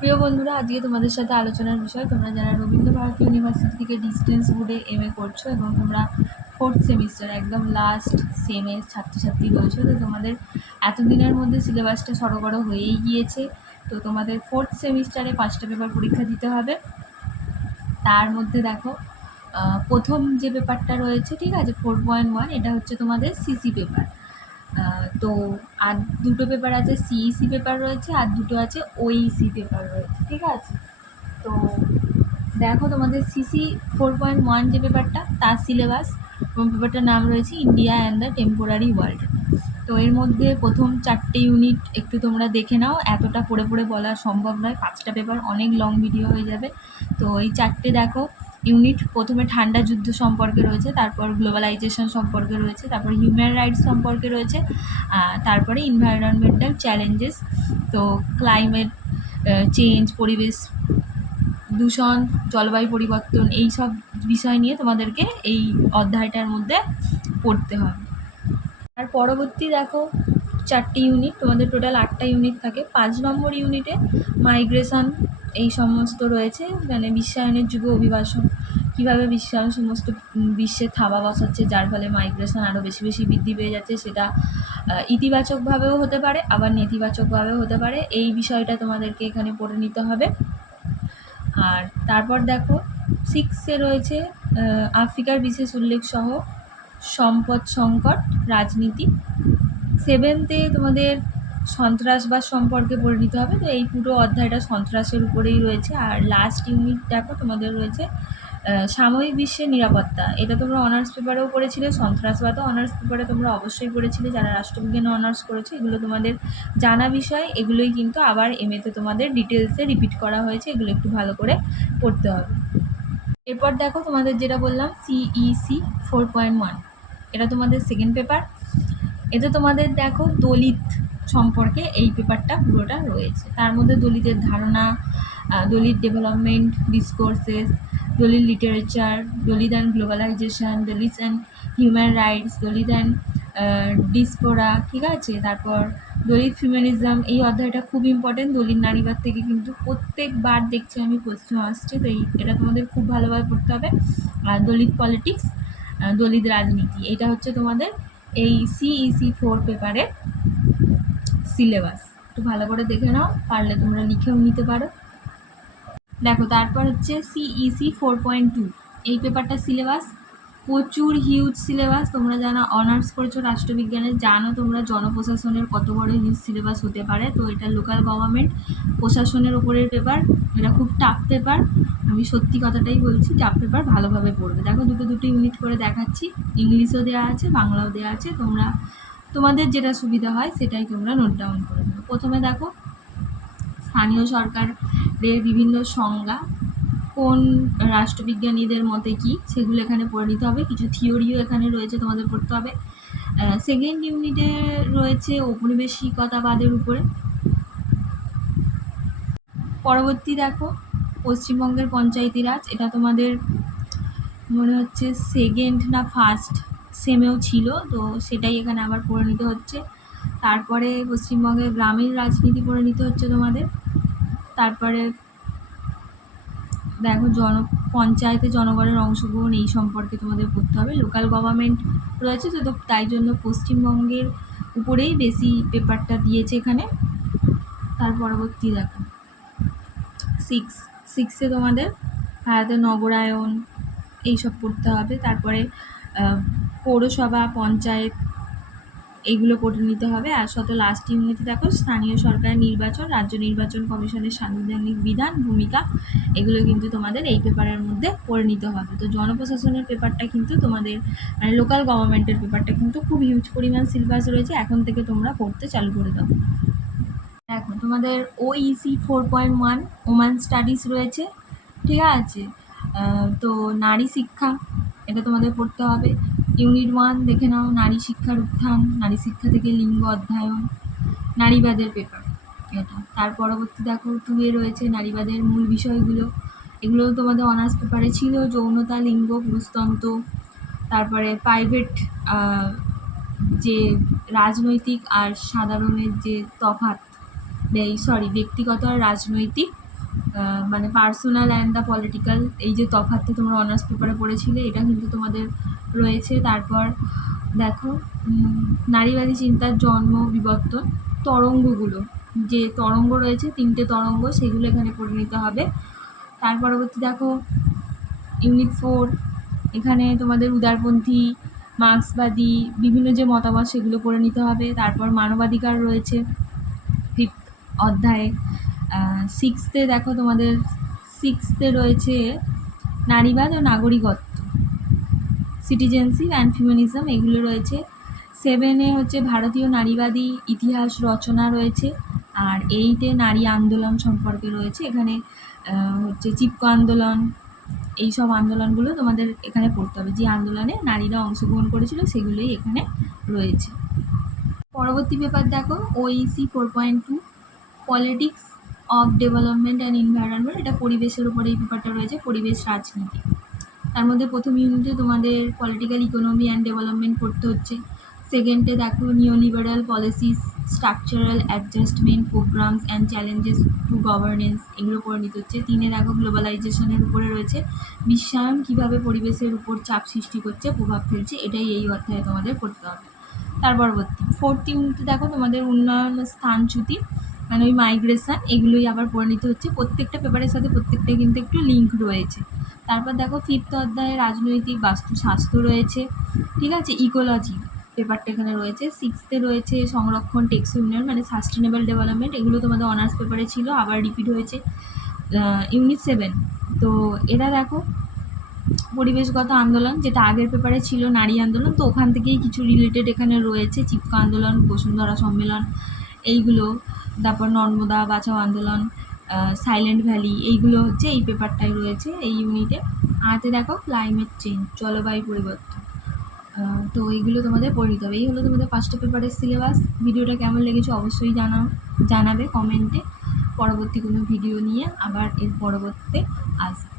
প্রিয় বন্ধুরা, আজকে তোমাদের সাথে আলোচনার বিষয়, তোমরা যারা রবীন্দ্রভারতী ইউনিভার্সিটি থেকে ডিস্টেন্স বোর্ডে এমএ করছো এবং তোমরা ফোর্থ সেমিস্টার একদম লাস্ট সেমের ছাত্রছাত্রী রয়েছো, তো তোমাদের এতদিনের মধ্যে সিলেবাসটা সড়গড় হয়েই গিয়েছে। তো তোমাদের ফোর্থ সেমিস্টারে 5টা পেপার পরীক্ষা দিতে হবে। তার মধ্যে দেখো, প্রথম যে পেপারটা রয়েছে, ঠিক আছে, 4.1, এটা হচ্ছে তোমাদের সিসি পেপার। তো আর দুটো পেপার আছে, সিইসি পেপার রয়েছে, আর দুটো আছে ওইসি পেপার রয়েছে, ঠিক আছে। তো দেখো, তোমাদের সিসি 4.1 যে পেপারটা, তার সিলেবাস এবং পেপারটার নাম রয়েছে India and the temporary world. তো এর মধ্যে প্রথম 4টে ইউনিট একটু তোমরা দেখে নাও, এতটা পড়ে পড়ে বলা সম্ভব নয়, 5টা পেপার অনেক লং ভিডিও হয়ে যাবে। তো এই 4টে দেখো ইউনিট, প্রথমে ঠান্ডা যুদ্ধ সম্পর্কে রয়েছে, তারপর গ্লোবালাইজেশন সম্পর্কে রয়েছে, তারপর হিউম্যান রাইটস সম্পর্কে রয়েছে, তারপরে এনভায়রনমেন্টাল চ্যালেঞ্জেস, তো ক্লাইমেট চেঞ্জ, পরিবেশ দূষণ, জলবায়ু পরিবর্তন, এই সব বিষয় নিয়ে তোমাদেরকে এই অধ্যায়টার মধ্যে পড়তে হবে। আর পরবর্তী দেখো 4টে ইউনিট, তোমাদের টোটাল 8টা ইউনিট থাকে। 5 নম্বর ইউনিটে মাইগ্রেশন এই সমস্ত রয়েছে, মানে বিশ্বায়নের যুগে অভিবাসন, কীভাবে বিশ্বায়ন সমস্ত বিশ্বে থাবা বসাচ্ছে, যার ফলে মাইগ্রেশন আরও বেশি বেশি বৃদ্ধি পেয়ে যাচ্ছে। সেটা ইতিবাচকভাবেও হতে পারে, আবার নেতিবাচকভাবেও হতে পারে। এই বিষয়টা তোমাদেরকে এখানে পড়ে নিতে হবে। আর তারপর দেখো 6-এ রয়েছে আফ্রিকার বিশেষ উল্লেখ সহ সম্পদ সংকট, রাজনীতি। 7-এ তোমাদের সন্ত্রাসবাদ সম্পর্কে পড়ে নিতে হবে। তো এই পুরো অধ্যায়টা সন্ত্রাসের উপরেই রয়েছে। আর লাস্ট ইউনিট দেখো, তোমাদের রয়েছে সাময়িক বিশ্বের নিরাপত্তা। এটা তোমরা অনার্স পেপারেও পড়েছিলে, সন্ত্রাসবাদও অনার্স পেপারে তোমরা অবশ্যই পড়েছিলে যারা রাষ্ট্রবিজ্ঞানে অনার্স করেছে। এগুলো তোমাদের জানা বিষয়, এগুলোই কিন্তু আবার এমএতে তোমাদের ডিটেলসে রিপিট করা হয়েছে, এগুলো একটু ভালো করে পড়তে হবে। এরপর দেখো, তোমাদের যেটা বললাম সিইসি 4.1, এটা তোমাদের সেকেন্ড পেপার। এতে তোমাদের দেখো দলিত সম্পর্কে এই পেপারটা পুরোটা রয়েছে। তার মধ্যে দলিতের ধারণা, Dalit development discourses, Dalit literature, Dalit and globalisation, Dalit and human rights, Dalit and diaspora, ঠিক আছে। তারপর দলিত ফিউম্যানিজম, এই অধ্যায়টা খুব ইম্পর্টেন্ট। দলিত নারীবাদ থেকে কিন্তু প্রত্যেকবার দেখছি আমি প্রশ্ন আসছে, তো এটা তোমাদের খুব ভালোভাবে পড়তে হবে। আর দলিত পলিটিক্স, দলিত রাজনীতি, এটা হচ্ছে তোমাদের এই সিইসি 4 পেপারে সিলেবাস। একটু ভালো করে দেখে নাও, পারলে তোমরা লিখেও নিতে পারো। দেখো, তারপর হচ্ছে সিইসি 4.2, এই পেপারটা সিলেবাস প্রচুর হিউজ সিলেবাস। তোমরা যারা অনার্স করেছো রাষ্ট্রবিজ্ঞানে জানো তোমরা জনপ্রশাসনের কত বড় হিউজ সিলেবাস হতে পারে। তো এটা লোকাল গভর্নমেন্ট প্রশাসনের ওপরের পেপার, এটা খুব টাফ পেপার, আমি সত্যি কথাটাই বলছি, টাফ পেপার, ভালোভাবে পড়বে। দেখো, দুটো ইউনিট করে দেখাচ্ছি, ইংলিশও দেওয়া আছে, বাংলাও দেওয়া আছে, তোমরা তোমাদের যেটা সুবিধা হয় সেটাই তোমরা নোট ডাউন করে দেবে। প্রথমে দেখো স্থানীয় সরকারের বিভিন্ন সংজ্ঞা, কোন রাষ্ট্রবিজ্ঞানীদের মতে কি, সেগুলো এখানে পড়ে নিতে হবে। কিছু থিওরিও এখানে রয়েছে, তোমাদের পড়তে হবে। সেকেন্ড ইউনিটে রয়েছে ঔপনিবেশিকতাবাদের উপরে। পরবর্তী দেখো পশ্চিমবঙ্গের পঞ্চায়েতি রাজ, এটা তোমাদের মনে হচ্ছে সেকেন্ড না ফার্স্ট সেমেও ছিল, তো সেটাই এখানে আবার পড়ে নিতে হচ্ছে। তারপরে পশ্চিমবঙ্গের গ্রামীণ রাজনীতি পড়ে নিতে হচ্ছে তোমাদের। তারপরে দেখো পঞ্চায়েতে জনগণের অংশগ্রহণ, এই সম্পর্কে তোমাদের পড়তে হবে। লোকাল গভর্নমেন্ট রয়েছে, তো তাই জন্য পশ্চিমবঙ্গের উপরেই বেশি পেপারটা দিয়েছে এখানে। তার পরবর্তী দেখো 6-এ তোমাদের ভারতের নগরায়ন এইসব পড়তে হবে। তারপরে পৌরসভা, পঞ্চায়েত, এইগুলো পড়ে নিতে হবে। আর লাস্ট ইউনিটে দেখো স্থানীয় সরকারের নির্বাচন, রাজ্য নির্বাচন কমিশনের সাংবিধানিক বিধান, ভূমিকা, এগুলো কিন্তু তোমাদের এই পেপারের মধ্যে পড়ে নিতে হবে। তো জনপ্রশাসনের পেপারটা কিন্তু তোমাদের, মানে লোকাল গভর্নমেন্টের পেপারটা কিন্তু খুব হিউজ পরিমাণ সিলেবাস রয়েছে, এখন থেকে তোমরা পড়তে চালু করে দাও। দেখো, তোমাদের ওইসি 4.1 ওম্যান স্টাডিজ রয়েছে, ঠিক আছে। তো নারী শিক্ষা, এটা তোমাদের পড়তে হবে। ইউনিট 1 দেখে নাও, নারী শিক্ষার উত্থান, নারী শিক্ষা থেকে লিঙ্গ অধ্যয়ন, নারীবাদের পেপার এটা। তার পরবর্তী দেখো 2-এ রয়েছে নারীবাদের মূল বিষয়গুলো, এগুলো তোমাদের অনার্স পেপারে ছিল। যৌনতা, লিঙ্গ, পুরুষতন্ত্র, তারপরে প্রাইভেট, যে রাজনৈতিক আর সাধারণের যে তফাৎ, ব্যক্তিগত আর রাজনৈতিক, মানে পার্সোনাল অ্যান্ড দ্য পলিটিক্যাল, এই যে তফাৎটা তোমরা অনার্স পেপারে পড়েছিলে এটা কিন্তু তোমাদের রয়েছে। তারপর দেখো নারীবাদী চিন্তার জন্ম বিবর্তন, তরঙ্গগুলো, যে তরঙ্গ রয়েছে 3টে তরঙ্গ, সেগুলো এখানে পড়ে নিতে হবে। তার পরবর্তী দেখো ইউনিট 4, এখানে তোমাদের উদারপন্থী, মার্ক্সবাদী বিভিন্ন যে মতামত সেগুলো পড়ে নিতে হবে। তারপর মানবাধিকার রয়েছে 5th অধ্যায়ে। 6th-এ দেখো তোমাদের 6th-এ রয়েছে নারীবাদ ও নাগরিকত্ব, সিটিজেনশিপ অ্যান্ড ফিউম্যানিজম, এগুলো রয়েছে। 7-এ হচ্ছে ভারতীয় নারীবাদী ইতিহাস রচনা রয়েছে। আর 8-এ নারী আন্দোলন সম্পর্কে রয়েছে। এখানে হচ্ছে চিপকো আন্দোলন, এই সব আন্দোলনগুলো তোমাদের এখানে পড়তে হবে, যে আন্দোলনে নারীরা অংশগ্রহণ করেছিল সেগুলোই এখানে রয়েছে। পরবর্তী পেপার দেখো ওইসি 4.2 politics of development and environment, এটা পরিবেশের উপরে এই পেপারটা রয়েছে, পরিবেশ রাজনীতি। তার মধ্যে প্রথম ইউনিটে তোমাদের পলিটিক্যাল ইকোনমি অ্যান্ড ডেভেলপমেন্ট পড়তে হচ্ছে। সেকেন্ডে দেখো neoliberal policies, structural adjustment programmes and challenges to governance, এগুলো পড়ে নিতে হচ্ছে। 3-এ দেখো গ্লোবালাইজেশনের উপরে রয়েছে, বিশ্বায়ন কীভাবে পরিবেশের উপর চাপ সৃষ্টি করছে, প্রভাব ফেলছে, এটাই এই অধ্যায়ে তোমাদের পড়তে হবে। তার পরবর্তী 4th ইউনিটে দেখো তোমাদের উন্নয়ন স্থানচ্যুতি, মানে ওই মাইগ্রেশন, এগুলোই আবার পড়ে নিতে হচ্ছে। প্রত্যেকটা পেপারের সাথে প্রত্যেকটা কিন্তু একটু লিঙ্ক রয়েছে। তারপর দেখো 5th অধ্যায়ে রাজনৈতিক বাস্তুস্বাস্থ্য রয়েছে, ঠিক আছে, ইকোলজি পেপারটা এখানে রয়েছে। 6th-এ রয়েছে সংরক্ষণ, টেকসই উন্নয়ন মানে সাস্টেনেবল ডেভেলপমেন্ট, এগুলো তোমাদের অনার্স পেপারে ছিল, আবার রিপিট হয়েছে ইউনিট 7। তো এটা দেখো পরিবেশগত আন্দোলন, যেটা আগের পেপারে ছিল নারী আন্দোলন, তো ওখান থেকেই কিছু রিলেটেড এখানে রয়েছে, চিপকো আন্দোলন, বসুন্ধরা সম্মেলন, এইগুলো। তারপর নর্মদা বাঁচাও আন্দোলন, সাইলেন্ট ভ্যালি, এইগুলো হচ্ছে এই পেপারটাই রয়েছে এই ইউনিটে। আরতে দেখো ক্লাইমেট চেঞ্জ, জলবায়ু পরিবর্তন, তো এইগুলো তোমাদের পড়ে নিতে হবে। এই হলো তোমাদের 5টা পেপারের সিলেবাস। ভিডিওটা কেমন লেগেছে অবশ্যই জানাবে কমেন্টে। পরবর্তী কোনো ভিডিও নিয়ে আবার এর পরবর্তীতে আসবে।